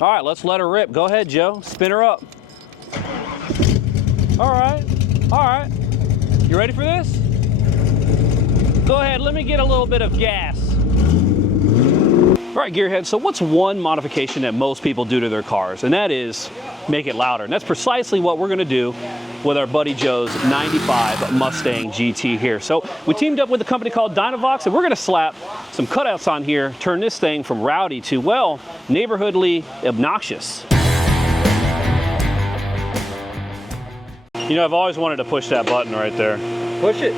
All right, let's let her rip. Go ahead, Joe. Spin her up. All right. All right. You ready for this? Go ahead. Let me get a little bit of gas. All right, Gearhead, so what's one modification that most people do to their cars? And that is make it louder. And that's precisely what we're gonna do with our buddy Joe's 95 Mustang GT here. So we teamed up with a company called DYNOVOX, and we're gonna slap some cutouts on here, turn this thing from rowdy to, well, neighborhoodly obnoxious. You know, I've always wanted to push that button right there. Push it.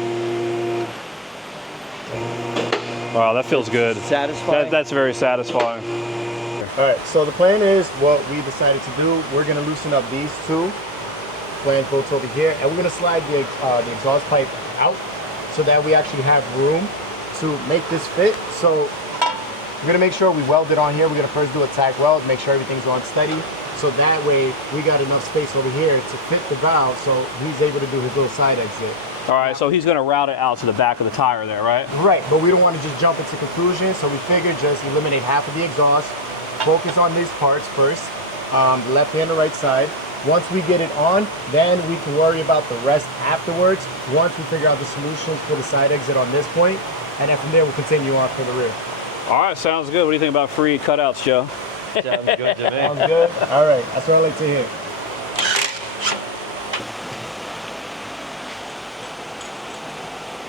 Wow, that feels good. Satisfying. That's very satisfying. All right, so the plan is what we decided to do. We're gonna loosen up these two flange bolts over here, and we're gonna slide the exhaust pipe out so that we actually have room to make this fit. So we're gonna make sure we weld it on here. We're gonna first do a tack weld, make sure everything's on steady. So that way we got enough space over here to fit the valve so he's able to do his little side exit. All right, so he's gonna route it out to the back of the tire there, right? Right, but we don't want to just jump into conclusions, so we figured just eliminate half of the exhaust, focus on these parts first, the left and the right side. Once we get it on, then we can worry about the rest afterwards, once we figure out the solutions for the side exit on this point, and then from there we'll continue on for the rear. All right, sounds good. What do you think about free cutouts, Joe? Sounds good to me. Sounds good? All right, that's what I like to hear.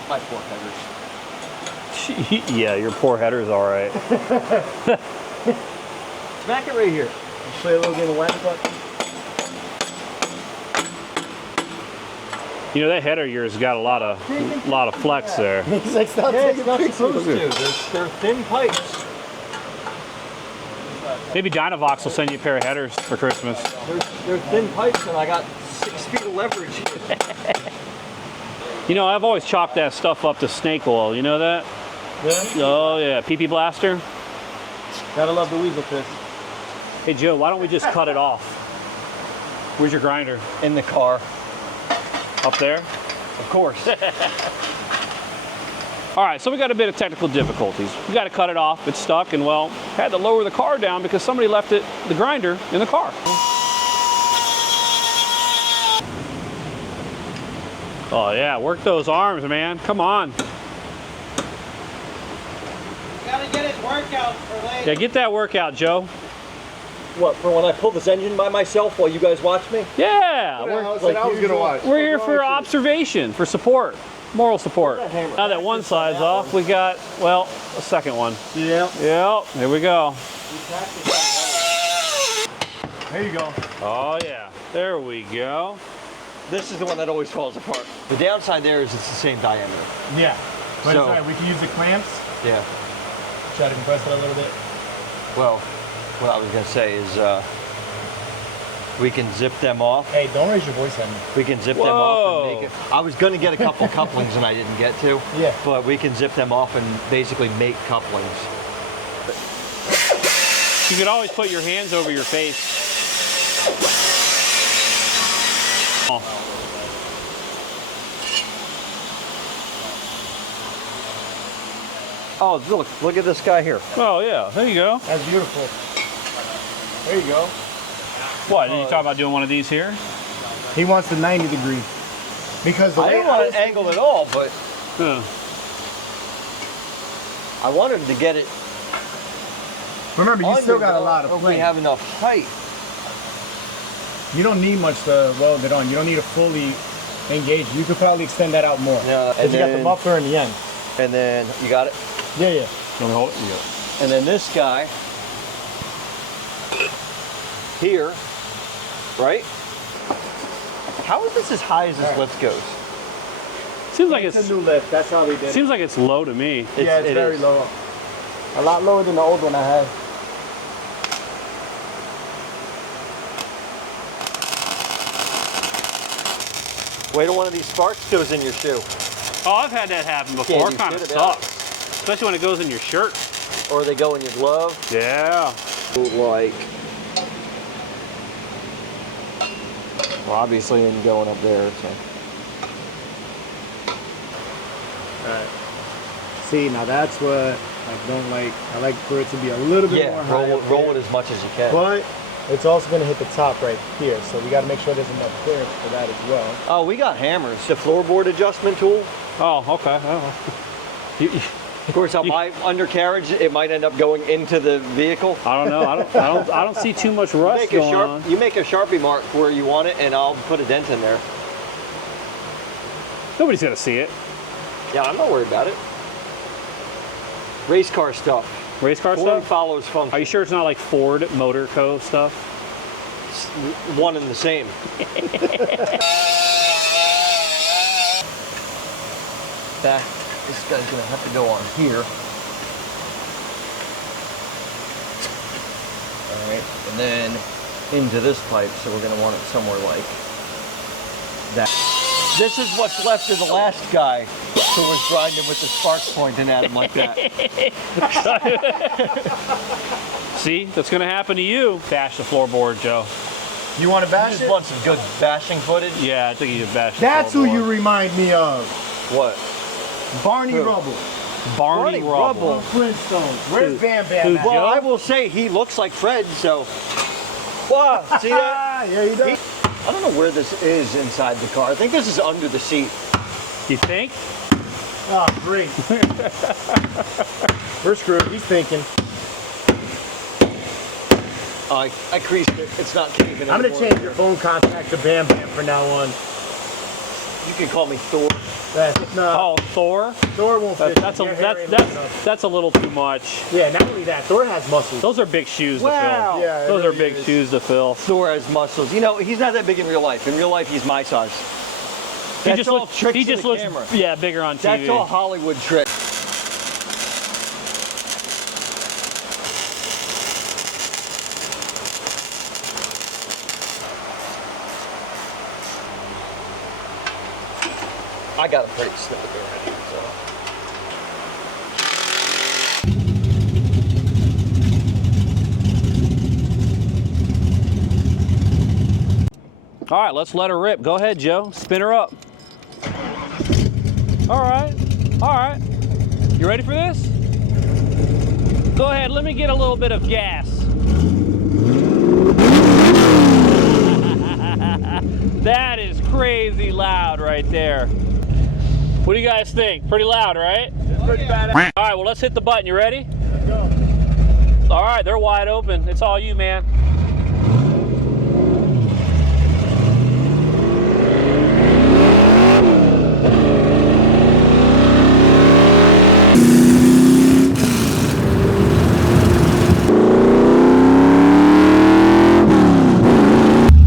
My poor headers. Yeah, your poor header's all right. Smack it right here. Let's play a little game of whack butt. You know, that header of yours has got a lot of flex there. He's like, stop Yeah, taking it's not pictures. supposed to. They're thin pipes. Maybe DYNOVOX will send you a pair of headers for Christmas. They're thin pipes, and I got 6 feet of leverage here. You know, I've always chalked that stuff up to snake oil. You know that? Yeah. Oh yeah, pee-pee blaster. Gotta love the weasel piss. Hey Joe, why don't we just cut it off? Where's your grinder? In the car. Up there? Of course. All right, so we got a bit of technical difficulties. We got to cut it off. It's stuck, and well, had to lower the car down because somebody left the grinder in the car. Oh yeah, work those arms, man. Come on. Gotta get his workout for later. Yeah, get that workout, Joe. What, for when I pull this engine by myself while you guys watch me? Yeah, I we're was gonna watch. here for observation, for support, moral support. Now that one side's off, we got, well, a second one. Yeah. Yep, here we go. There you go. Oh yeah, there we go. This is the one that always falls apart. The downside there is it's the same diameter. Yeah, but So- it's all right. We can use the clamps. Yeah. Try to compress it a little bit. Well, what I was gonna say is we can zip them off. Hey, don't raise your voice at me. We can zip them off and make it. I was gonna get a couple couplings and I didn't get to. Yeah. But we can zip them off and basically make couplings. You could always put your hands over your face. Oh. Oh, look at this guy here. Oh yeah, there you go. That's beautiful. There you go. What, did you talk about doing one of these here? He wants the 90 degree. Because the I way didn't want to angle it all, but Huh. I wanted to get it. Remember, you under, still got a though, lot of if play. we have enough height. You don't need much to weld it on. You don't need to fully engage. You could probably extend that out more. Yeah, Because you got the muffler in the end. And then you got it. Yeah, yeah. Let me hold it. Yeah. And then this guy here, right? How is this as high as this lift goes? Seems like It's it's a new lift. That's how they did it. seems like it's low to me. Yeah, it's very low. A lot lower than the old one I had. Wait till one of these sparks goes in your shoe. Oh, I've had that happen before. Yeah, It you kind of should have. sucks, especially when it goes in your shirt. Or they go in your glove. Yeah. Like, well, obviously ain't going up there, so. Alright. See, now that's what I don't like. I like for it to be a little bit more Yeah, high up roll there. it as much as you can. But It's also going to hit the top right here, so we got to make sure there's enough clearance for that as well. Oh, we got hammers. The floorboard adjustment tool. Oh, okay. Of course, on my undercarriage, it might end up going into the vehicle. I don't know. I don't see too much rust going on. You make a Sharpie mark where you want it, and I'll put a dent in there. Nobody's gonna see it. Yeah, I'm not worried about it. Race car stuff. Race car Form stuff? follows function. Are you sure it's not like Ford Motor Co. stuff? It's one and the same. That this guy's gonna have to go on here. All right, and then into this pipe. So we're gonna want it somewhere like that. This is what's left of the last guy who was grinding with the sparks pointing at him like that. See, that's gonna happen to you. Bash the floorboard, Joe. You want to You bash just it? want some good bashing footage? Yeah, I think you should bash the That's who floorboard. you remind me of. What? Barney Who? Rubble. Barney Rubble. Flintstones. Where's Bam Bam Who, at? Well, Joe? I will say he looks like Fred, so. Wow, see that? Yeah, he does. I don't know where this is inside the car. I think this is under the seat. You think? Oh, great. We're screwed. He's thinking. I creased it. It's not caving I'm going anymore. to change your phone contact to Bam Bam from now on. You can call me Thor. No, Oh, Thor? Thor won't fit. That's Your hair ain't long enough. a little too much. Yeah, not only that, Thor has muscles. Those are big shoes Wow. to fill. Yeah, it Those are really big is. shoes to fill. Thor has muscles. You know, he's not that big in real life. In real life, he's my size. That's all tricks he in just the looks camera. yeah, bigger on TV. That's all Hollywood tricks. I got a pretty snippet there already, so. All right, let's let her rip. Go ahead, Joe. Spin her up. All right. All right. You ready for this? Go ahead. Let me get a little bit of gas. That is crazy loud right there. What do you guys think? Pretty loud, right? It's pretty badass. All right, well, let's hit the button. You ready? Let's go. All right, they're wide open. It's all you, man.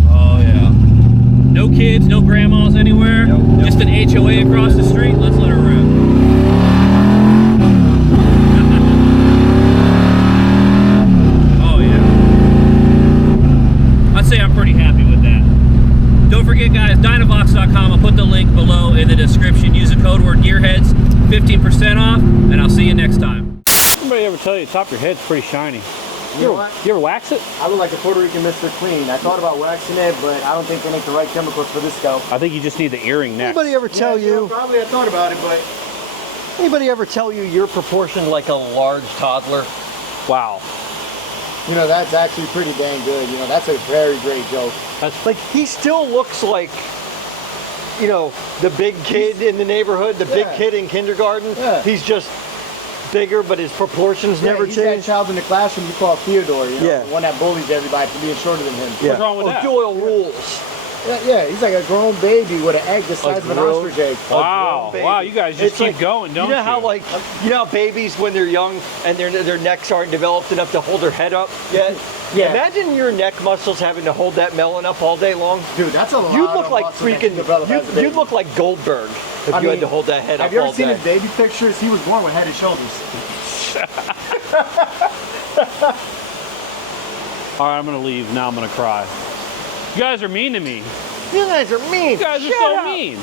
Oh, yeah. No kids, no grandmas anywhere. Nope. Just an HOA across the street. Let's let her rip. Oh yeah. I'd say I'm pretty happy with that. Don't forget guys, DYNOVOX.com. I'll put the link below in the description. Use the code word GEARHEADS, 15% off, and I'll see you next time. Anybody ever tell you the top of your head's pretty shiny? You know what? You ever wax it? I look like a Puerto Rican Mr. Clean. I thought about waxing it, but I don't think they make the right chemicals for this scalp. I think you just need the earring next. Anybody ever tell you? Probably I thought about it, but Anybody ever tell you you're proportioned like a large toddler? Wow. you know, that's actually pretty dang good. You know, that's a very great joke. Like, he still looks like, you know, the big kid in the neighborhood, the big Yeah. kid in kindergarten. Yeah. He's just bigger, but his proportions never he's that change. child in the classroom you call Theodore, you know, Yeah. the one that bullies everybody for being shorter than him. What's wrong with that? Doyle rules. Yeah, he's like a grown baby with an egg the size of an grown- ostrich egg. Wow, baby. wow, you guys just It's keep like- going, don't you? You know how you know how babies when they're young and their necks aren't developed enough to hold their head up yet? Yeah. Imagine your neck muscles having to hold that melon up all day long. Dude, that's a lot. You'd look of like muscle that freaking. you develop as a baby. You'd look like Goldberg if I you had mean, to hold that head up Have you all ever seen day. his baby pictures? He was born with head and shoulders. All right, I'm gonna leave. Now I'm gonna cry. You guys are mean to me. You guys are mean. You guys are Shut so up. mean.